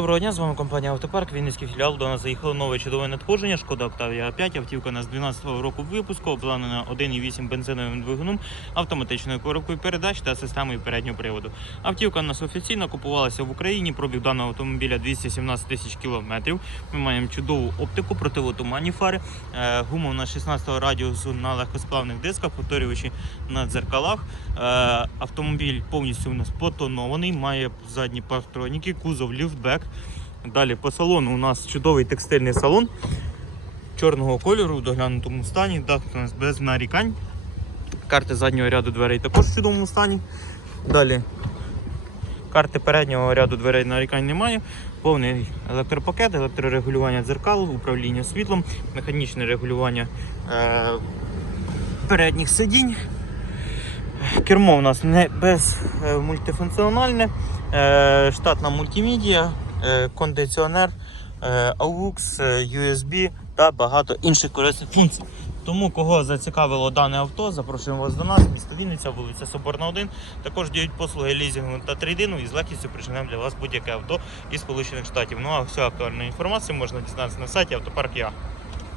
Доброго дня, з вами компанія Автопарк, Вінницький філіал. До нас заїхало нове чудове надходження. Шкода Octavia 5. Автівка у нас 12-го року випуску, обладнана 1,8 бензиновим двигуном, автоматичною коробкою передач та системою переднього приводу. Автівка у нас офіційно купувалася в Україні. Пробіг даного автомобіля 217 тисяч кілометрів. Ми маємо чудову оптику, противотуманні фари, гума у нас 16 радіусу на легкосплавних дисках, повторювачі на дзеркалах. Е, Автомобіль повністю у нас потонований, має задні партроніки, кузов ліфтбек. Далі по салону у нас чудовий текстильний салон чорного кольору в доглянутому стані. Дах у нас без нарікань. Карти заднього ряду дверей також в чудовому стані. Далі карти переднього ряду дверей нарікань немає. Повний електропакет, електрорегулювання дзеркал, управління світлом, механічне регулювання е, передніх сидінь. Кермо у нас не без е, мультифункціональне, е, штатна мультимедіа, е, кондиціонер, е, AUX, е, USB та багато інших корисних функцій. Тому кого зацікавило дане авто, запрошуємо вас до нас, місто Вінниця, вулиця Соборна 1. Також діють послуги лізінгу та трейдину і з легкістю приженемо для вас будь-яке авто із Сполучених Штатів. Ну а всю актуальну інформацію можна дізнатися на сайті автопарк.я.